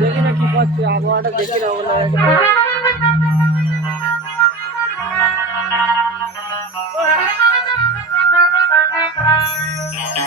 দেখি না কি করছে, আবহাওয়াটা দেখি না বলে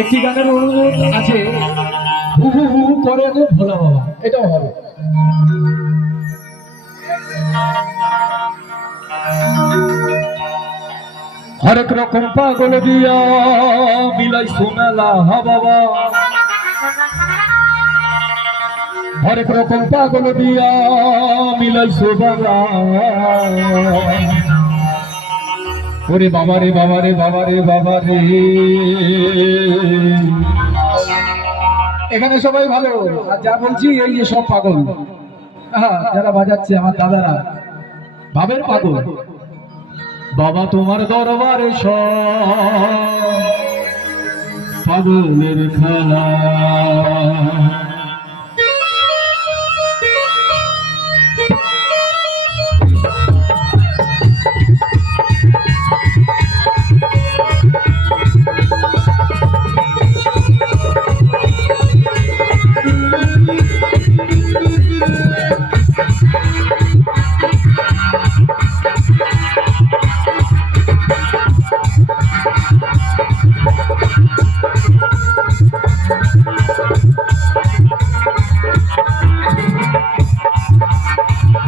একটি গানের অনুরোধ আছে, হু হু হু করে গো ভোলা বাবা, এটাও হবে। হরেক রকম পাগল দিয়া মিলাই সোমেলা হা বাবা, হরেক রকম পাগল দিয়া মিলাই সোমেলা। ওরে বাবারে বাবারে বাবারে বাবারে, এখানে সবাই ভালো, আর যা বলছি এই যে সব পাগল। যারা বাজাচ্ছে আমার দাদারা ভাবের পাগল। বাবা তোমার দরবারে সব পাগলের খেলা।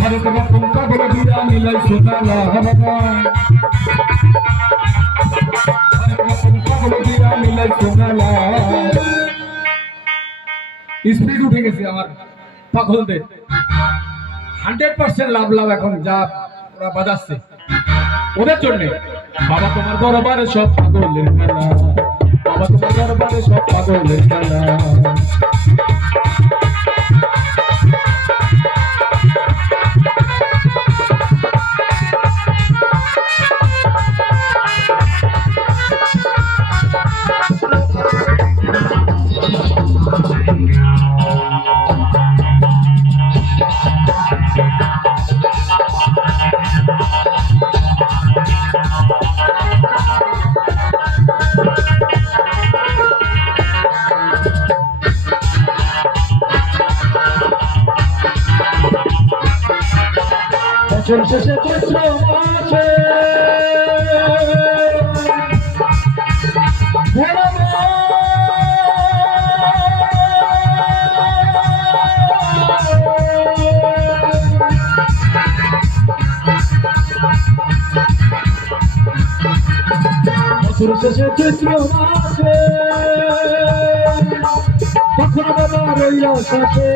হরেক রকম পাগল দিয়া মিলাই সোনালা বাবা, হরেক রকম পাগল দিয়া মিলাই সোনালা। স্পিড উঠে গেছে আমার পাগলদের, 100% লাভ লাভ এখন যা ওরা বাজাচ্ছে ওদের জন্য। বাবা তোমার দরবারে সব পাগলের খেলা, বাবা তোমার দরবারে সব পাগলের খেলা। বছর শেষে চৈত্র মাসে বছর শেষে চৈত্র মাসে তখন বাবা রইল শেষে,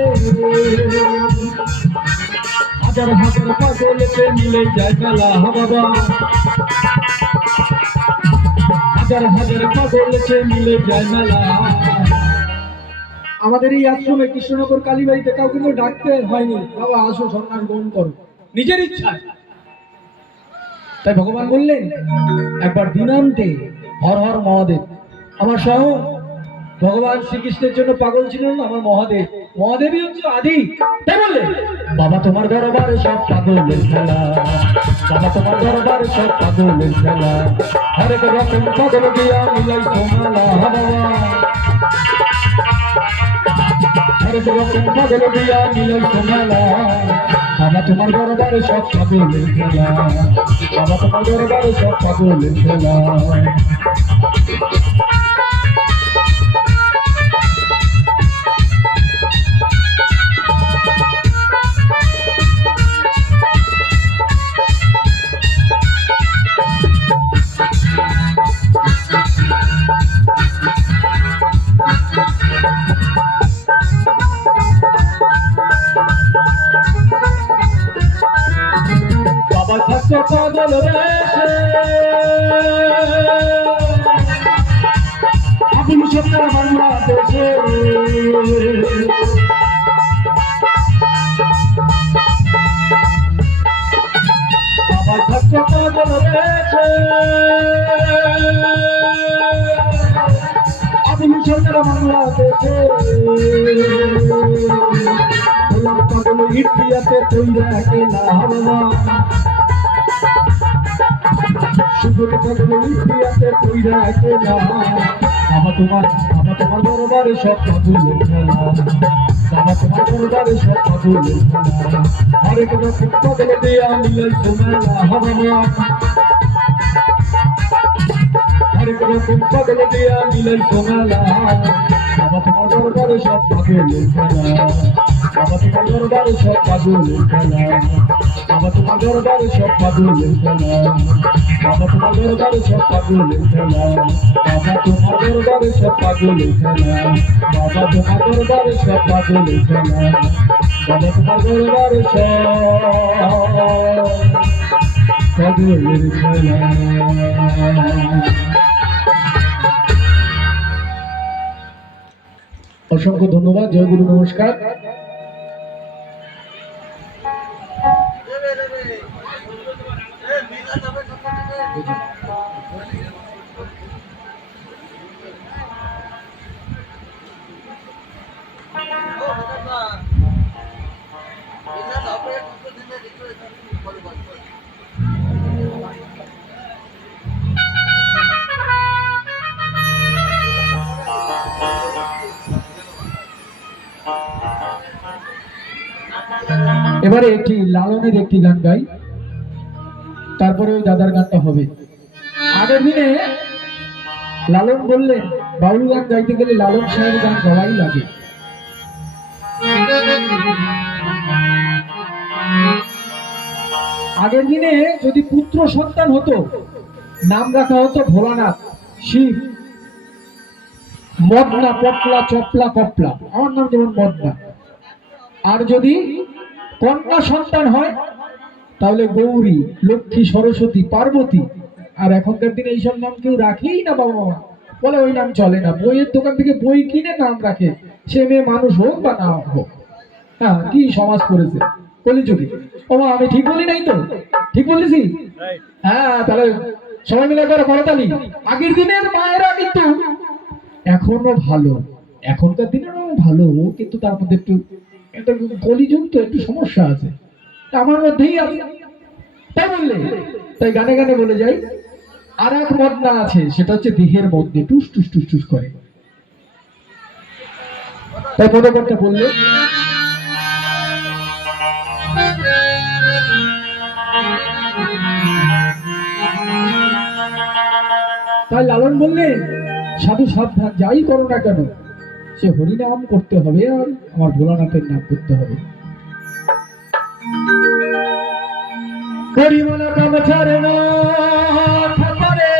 হাজার হাজার পাগলকে মিলে যায় মেলা বাবা, হাজার হাজার পাগলকে মিলে যায় মেলা। আমাদের এই আশ্রমে কৃষ্ণনগর কালীবাড়িতে কাউ কিন্তু ডাকতে হয়নি, বাবা আসো সন্ন্যাস গ্রহণ করো, নিজের ইচ্ছায়। তাই ভগবান বললেন একবার দিনান্তে হর হর মহাদেব। আমার সহ ভগবান শ্রীকৃষ্ণের জন্য পাগল ছিলেন আমার মহাদেব, মহাদেবই হচ্ছে আদি। তাই বললে বাবা তোমার দরবারে সব পাগলের খেলা, বাবা তোমার দরবারে সব পাগলের খেলা। হরেক রকম পাগল দিয়া মিলাই সোমালা বাবা, হরেক রকম পাগল দিয়া মিলাই সোমালা। বাবা তোমার দরবারে সব পাগলের খেলা, বাবা তোমার দরবারে সব পাগলের খেলা। বাবা থাকতে পাগল রয়েছে আবুল সরকার বাংলাদেশে, বাবা থাকতে পাগল রয়েছে আবুল সরকার বাংলাদেশে। পাগল ইন্ডিয়াতে তৈরি একেলা বাবা, শুধু পাগল ইন্ডিয়াতে তৈরি একেলা। বাবা তোমার দরবারে সব পাগলের খেলা, বাবা তোমার দরবারে সব পাগলের খেলা হরেক রকম পাগল দিয়া মিলাইছো মেলা বাবা হরেক রকম পাগল দিয়া মিলাইছো মেলা বাবা তোমার দরবারে সব পাগলের খেলা বাবা তোমার দরবারে সব পাগলের খেলা বাবা তোমার দরবারে সব পাগলের খেলা বাবা তোমার দরবারে সব পাগলের খেলা বাবা তোমার দরবারে সব পাগলের খেলা বাবা তোমার দরবারে সব পাগলের খেলা বাবা তোমার দরবারে সব পাগলের খেলা। অসংখ্য ধন্যবাদ। জয় গুরু, নমস্কার। এবারে একটি লালনের একটি গান গাই, তারপরে ওই দাদার গানটা হবে। আগের দিনে লালন বললেন বাউল গান গাইতে গেলে লালন সাহেবের গান গাওয়াই লাগে। আগের দিনে যদি পুত্র সন্তান হতো নাম রাখা হতো ভোলানাথ, শিব, মদনা, পটলা, চপলা, কপলা, আমার নাম যেমন মদনা। আর যদি কন্যা সন্তান হয় তাহলে গৌরী, লক্ষ্মী, সরস্বতী, পার্বতী। আর এখনকার দিনে এইসব নাম কেউ রাখেই না, বাবা মা বলে ওই নাম চলে না। বইয়ের দোকান থেকে বই কিনে নাম রাখে, সে মেয়ে মানুষ হোক বা না হোক। হ্যাঁ, কি সমাজ করেছে কলিযুগে। ওমা আমি ঠিক বলি নাই তো? ঠিক বলেছি? হ্যাঁ, তাহলে সবাই মিলে করে করতালি। আগের দিনের মায়েরা কিন্তু এখনো ভালো, এখনকার দিনের ভালো, কিন্তু তার মধ্যে একটু একটা কলিযুগ তো একটু সমস্যা আছে, আমার মধ্যেই আছে। তাই বললে, তাই গানে গানে বলে যাই। আর এক মদনা আছে, সেটা হচ্ছে দেহের মধ্যে টুস টুস টুস টুস করে। তাই মনে করতে বললে তাই লালন বললেন সাধু সাবধান, যাই করো না কেন সে হরিনাম করতে হবে আর আমার ভোলানাথের নাম করতে হবে। করিমানা কাম ছাড়ে না ঠাকুরে,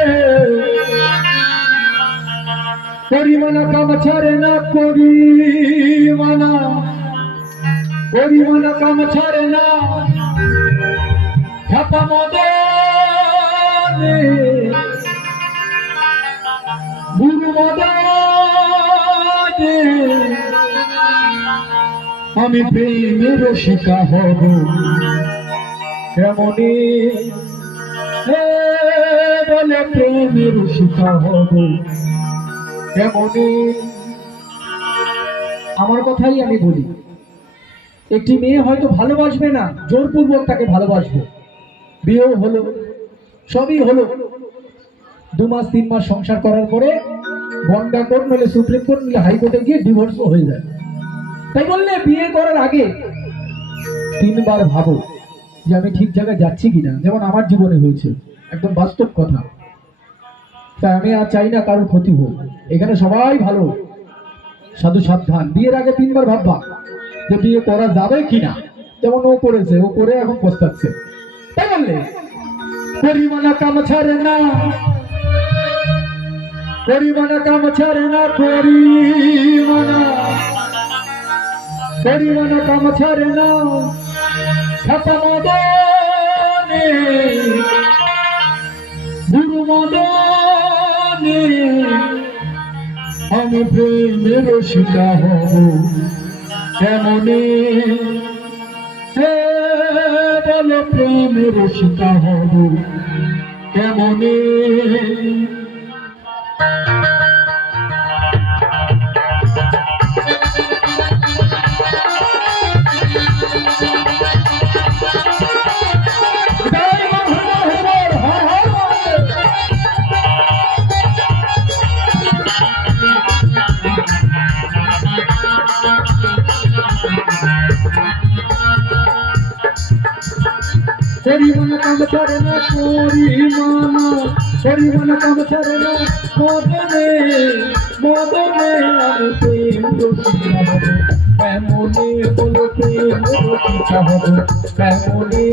করিমানা কাম ছাড়ে না, করিমানা কাম ছাড়ে না ঠাপা মদনে, গুরু মদনে আমি প্রেমের শিকা হব কেমনে, বলে প্রেমের শিকা হব কেমনে। আমার কথাই আমি বলি, একটি মেয়ে হয়তো ভালোবাসবে না, জোরপূর্বক তাকে ভালোবাসবো, বিয়েও হলো, সবই হলো, 2 মাস 3 মাস সংসার করার পরে গন্ডা কোর্ট নইলে সুপ্রিম কোর্ট নইলে হাইকোর্টে গিয়ে ডিভোর্সও হয়ে যায়। তাই বললে বিয়ে করার আগে 3 বার ভাবো যে আমি ঠিক জায়গায় যাচ্ছি কিনা। যেমন আমার জীবনে হয়েছে, একদম বাস্তব কথা। তাই আমি আর চাই না কারোর ক্ষতি হোক, এখানে সবাই ভালো। সাধু সাবধান, বিয়ের আগে 3 বার ভাববা যে বিয়ে করা যাবে কিনা। যেমন ও করেছে, ও করে এখন পস্তাচ্ছে। তাই বললে পরিমাণা কাম ছাড়ে না, পরিমাণা কাম ছাড়ে না, পরিমাণা কাম ছাড়ে না ঠাপা মদনে, গুরু মদনে আমি প্রেমের শিকা হব কেমনে, বলো প্রেমের শিকা হব কেমনে। পরিমাণ কাম ছাড়ে না পরিমাণ কাম ছাড়ে না মদনে মদনে আমি প্রেম রসিকা হব কেমনে বলো প্রেম রসিকা হব কেমনে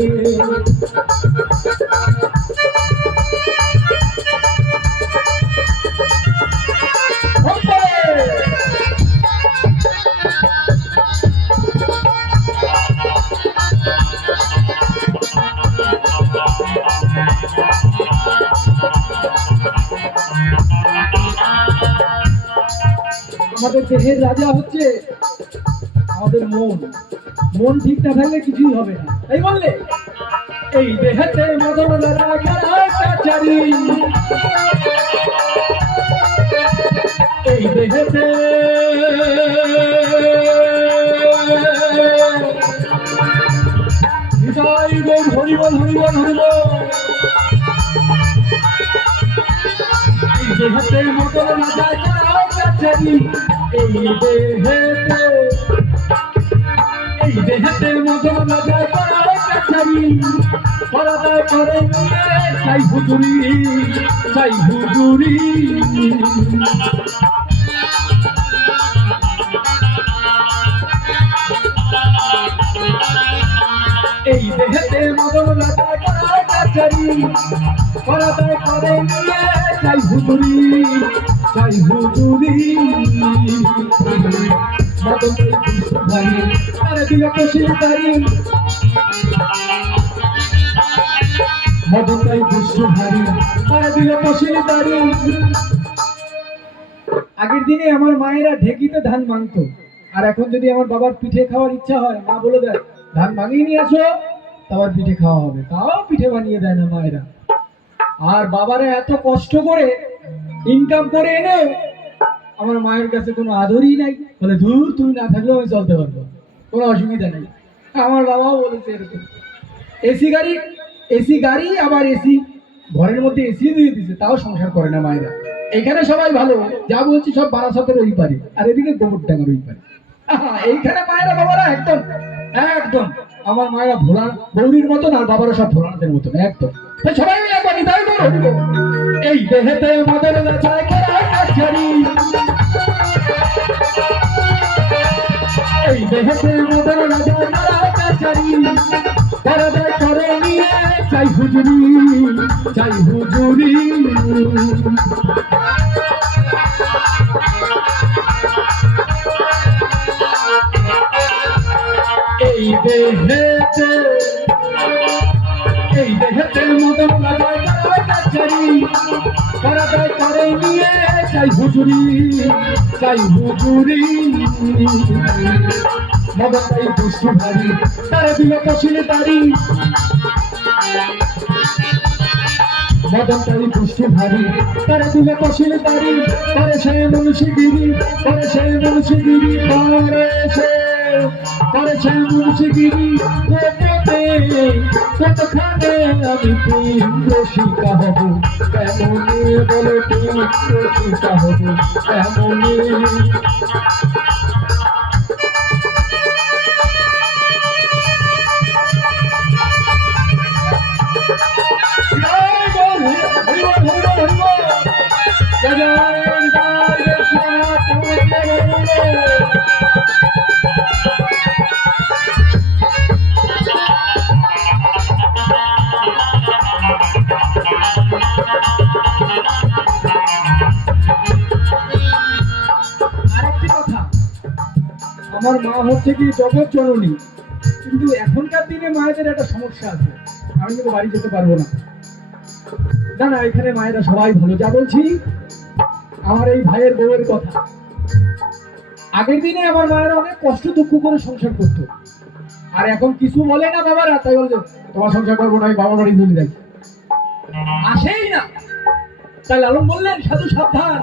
আমাদের দেহের রাজা হচ্ছে আমাদের মন। মন ঠিক না থাকলে কিছুই হবে না, তাই বললে এই দেহেতে মদন রাজাচারী এই দেহেতে নিতাই গৌর হরিবল হরিবল হরিবল এই দেহেতে মদন রাজাচারী এই দেহেতে মদন রাজাচারী পরাদায় করে চাই হুজুরি চাই হুজুরি এই দেহেতে মদন রাজাচারী পরাদায় করে চাই হুজুরি চাই হুজুরি মদন ভাই তার দিল কশিল তারি মদন ভাই দুষ্ট ভারী তার দিল কশিল তারি আগের দিনে আমার মায়েরা ঢেকিতে ধান ভাঙতো, আর এখন যদি আমার বাবার পিঠে খাওয়ার ইচ্ছা হয় মা বলে দেয় ধান ভাঙিয়ে নিয়ে আসো তারপর পিঠে খাওয়া হবে, তাও পিঠে বানিয়ে দেয় না মায়েরা। আর বাবারা এত কষ্ট করে ইনকাম করে এনে আমার মায়ের কাছে কোনো আদরই নাই, বলে দূর তুমি না থাকলেও আমি চলতে পারবো, কোনো অসুবিধা নেই। আমার বাবাও বলেছে এরকম। এসি গাড়ি আবার এসি ঘরের মধ্যে এসি দিয়ে দিচ্ছে, তাও সংসার করে না মায়েরা। এখানে সবাই ভালো, যা বলছি সব বারাসাতের ওই পারে, আর এদিকে গোবরডাঙ্গার ওই পারে। এইখানে মায়েরা বাবারা একদম একদম আমার মায়েরা ভোলা গৌরীর মতন, আর বাবারা সব ভোলানাথের মতন একদম। সবাই মিলে একবার নিতাই গৌর হরিবল। এই দেহেতে মদন রাজাচারী এই দেহেতে মদন রাজাচারী পরাদায় করে নিয়ে চাই হুজুরি চাই হুজুরি এই দেহেতে মদন রাজাচারী পরাদায় করে নিয়ে চাই হুজুরি চাই হুজুরি মদন তাই দুষ্ট ভারী তারা দিল কশিল তারি মদন তাই দুষ্ট ভারী তারা দিল কশিল তারি করে সে মুন্সিগিরি করে সে মুন্সিগিরি করে সে মুন্সিগিরি কতখানে আমি প্রেম রসিকা হব কেমনে বলে প্রেম রসিকা হব কেমনে আমার মা হচ্ছে কি জগৎ জননী, কিন্তু এখনকার দিনে মায়েদের একটা সমস্যা আছে, আমি কিন্তু বাড়ি যেতে পারবো না। না না, এখানে মায়েরা সবাই ভালো। যা বলছি আমার এই ভাইয়ের বউয়ের কথা, আগের দিনে আমার মায়েরা অনেক কষ্ট দুঃখ করে সংসার করতো, আর এখন কিছু বলে না বাবারা, তাই বলছে তোমার সংসার করবো না, আমি বাবার বাড়ি চলে যাই, আসেই না। তাই লালন বললেন সাধু সাবধান,